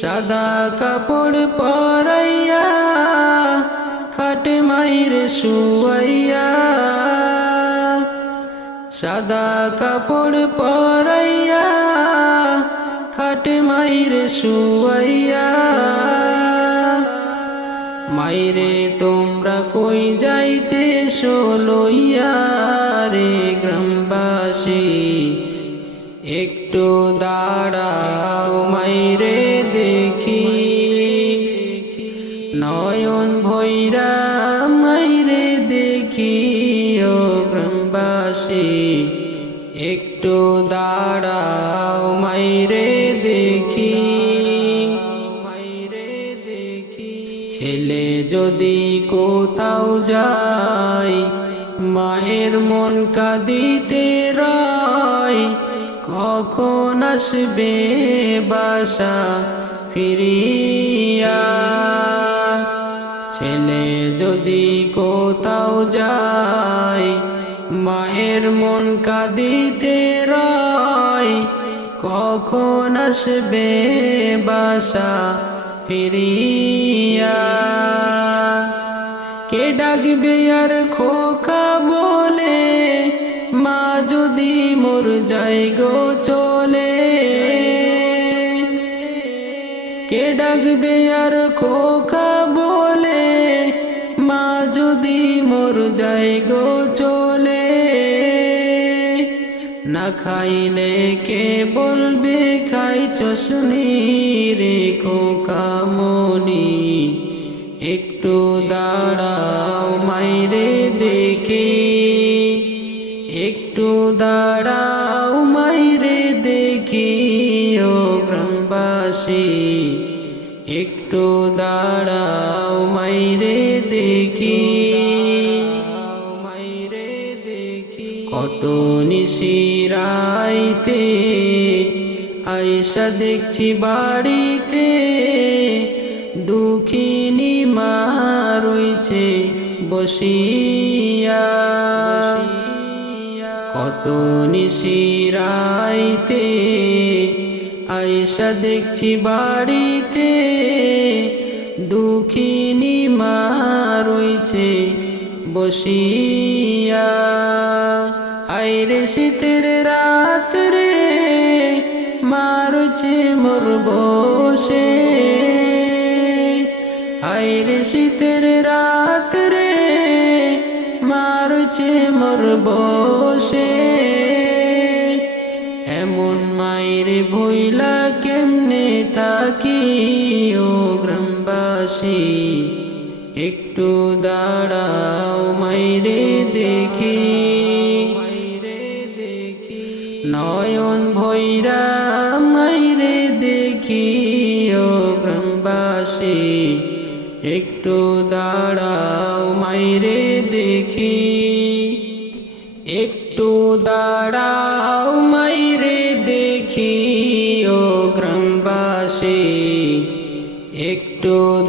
সাদা কাপড় পরাইয়া, খাটে মাইরে শুয়াইয়া। সাদা কাপড় পরাইয়া, খাটে মাইরে শুয়াইয়া। মাইরে, তোমরা কই যাইতে লইয়া রে গ্রামবাসী? একটু দাঁড়াও নয়ন ভৈরা মাইরে দেখি ও গ্রামবাসী, একটু দাঁড়াও মাইরে দেখি। মাইরে দেখি। ছেলে যদি কোথাও যায়, মায়ের মন কাঁদিতে রয়, কখন আসবে বাসা ফিরিয়া? ছেলে যদি কোথাও যায়, মায়ের মন কাঁদিতে কখন আসবে বাসা ফিরিয়া? কে ডাকবে আর খোকা বলে, মা যদি মোর যাই গো চলে? কে ডাকবে আর খোকা বলে যদি মোর যাই গো চলে, না খাইলে কে বলবে খাইছ শুনি রে খোকা মনি? একটু দাঁড়াও মাইরে দেখি, একটু দাঁড়াও মাইরে দেখি, ও গ্রামবাসী। একটু দাঁড়াও, মাইরে দেখি। মাইরে দেখি কত নিশিরাইতে আইসা দেখছি বাড়িতে, দুঃখিনী মা রয়েছে বসিয়া। কত নিশিরাইতে আইসা দেখছি বাড়িতে দুঃখিনী মা রয়েছে বসিয়া। আইরে শীতের রাত রে মারুছে মোর বসে। আইরে শীতের গ্রামবাসী একটু দাঁড়াও মাইরে দেখি। নয়ন ভৈরা, মাইরে দেখি, ও গ্রামবাসী। একটু দাঁড়াও, মাইরে দেখি। একটু দাঁড়াও, মাইরে দেখি, ও গ্রামবাসী। একটু